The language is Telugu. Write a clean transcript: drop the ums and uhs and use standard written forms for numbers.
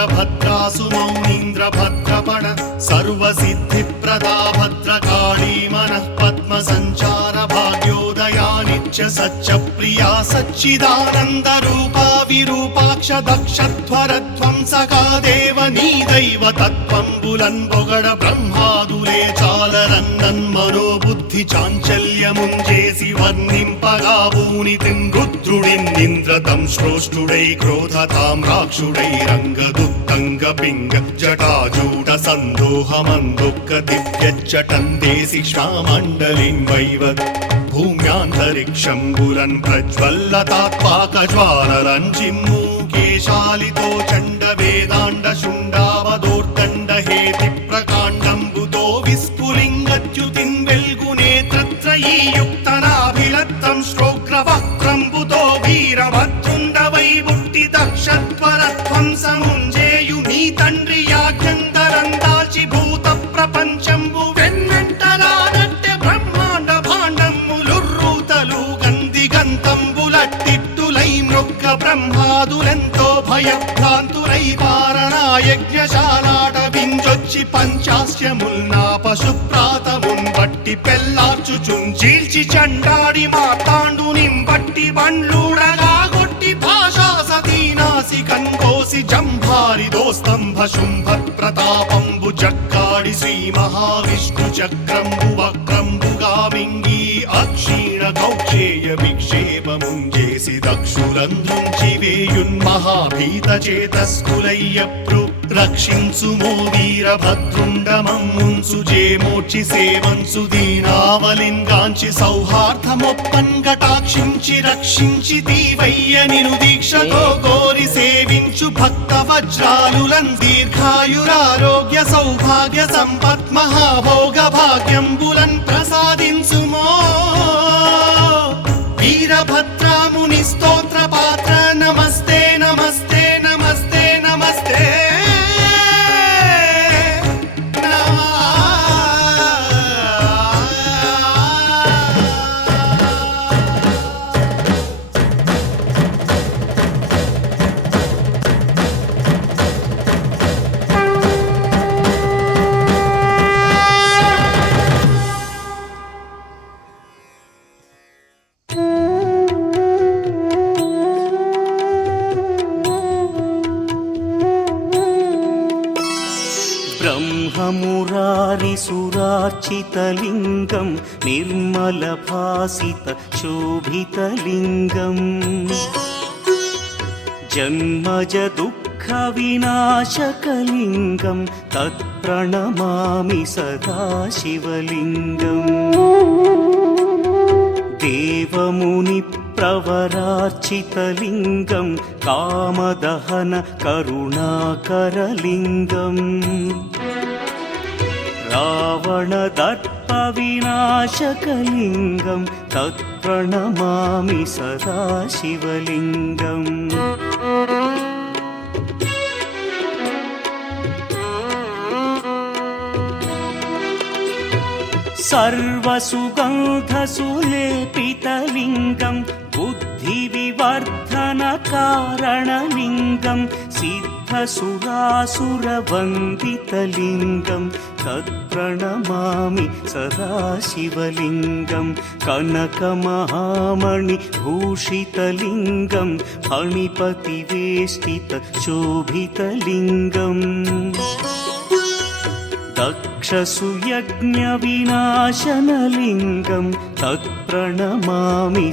वीरभद्रासु मौनीन्द्रभद्रपण सर्वसिद्धिप्रदा भद्रकाली मनः पद्मसञ्चार भाग्योदयानिच्च सच्चप्रिया सच्चिदानन्दरूपा विरूपाक्ष दक्षध्वरध्वंसका देवनी दैव तत्त्वम्बुलन् పొగడ బ్రహ్మాదులే చాలరన్నన్ మనోబుద్ధి చాంచల్యముంజేసి వర్ణింపగా భూనితిన్ రుద్రుడిన్నింద్రతం శ్రోష్ఠుడై క్రోధతాం రాక్షుడై రంగదుత్తంగ పింగ జటాజూట సందోహమందుఃఖ దివ్యచ్చటందేసి శ్వామండలిం వైవత్ భూమ్యాంతరిక్షంబులన్ ప్రజ్వల్లతాత్పాకజ్వాలలన్ చిమ్ము కేశాలితో చండ వేదాండ శుండావదోర్దండ హేతి ప్రకాండంబుతో విస్ఫులింగచ్యుతిన్ వెల్గునేత్రత్రయీయుక్తనాభిలత్తం శ్రోగ్రవక్త్రంబుతో వీరభద్రుండవై బుట్టి దక్షధ్వరధ్వంసముంజేయు నీ తండ్రి యాజ్ఞంతరం దాల్చి భూత ప్రపంచంబు వెన్నెంటరానట్టె బ్రహ్మాండ భాండములుర్రూతలు గందిగంతంబులట్టిట్టులై మృగ్గ బ్రహ్మాదులెంతో భయభ్రాంతులై పారనాయజ్ఞశాలాట వింజొచ్చి పంచాస్యముల్నా పశుప్రాతమున్ బట్టి పెల్లార్చుచున్ చీల్చి చండాడి మార్తాండునిం బట్టి బండ్లూడగా గొట్టి భాషా సతీనాసి కంకోసి జంభారి దోస్తంభ శుంభ ప్రతాపంబు జక్కాడి శ్రీ మహావిష్ణు చక్రంబు వక్రంబుగా మింగి అక్షీణ కౌక్షేయ విక్షేపముంజేసి దక్షులంద్రుంచి వేయున్మహాభీత చేతస్కులయ్యప్రు రక్షించుమో వీరభద్రుండమమ్ముంసు జేమోర్చి సేవంసు దీనావలింగాంచి సౌహార్దమొప్పన్ కటాక్షించి రక్షించి దీవయ్య నిను దీక్షతో కోరి సేవించు భక్త వజ్రాలులన్ దీర్ఘాయురారోగ్య సౌభాగ్య సంపత్ మహాభోగ భాగ్యంబులన్ ప్రసాదించుమో వీరభద్రాముని స్తోత్ర పాత్ర నమస్తే నమస్తే నమస్తే నమస్తే ब्रह्ममुरारिसुरार्चितलिङ्गं निर्मलभासित शोभितलिङ्गम् जन्मज दुःखविनाशकलिङ्गं तत्प्रणमामि सदा शिवलिङ्गम् देवमुनिप्रवरार्चितलिङ्गं कामदहन करुणाकरलिङ्गम् रावणदर्पविनाशकलिङ्गं तत्प्रणमामि सदा शिवलिङ्गम् सर्वसुगन्धसुलेपितलिङ्गं बुद्धिविवर्धनकारणलिङ्गं सिद्धसुरासुरवन्दितलिङ्गं तत्प्रणमामि सदा शिवलिङ्गं कनकमहामणिभूषितलिङ्गं फणिपतिवेष्टितशोभितलिङ्गम् दक्षसुयज्ञविनाशनलिङ्गं तत्प्रणमामि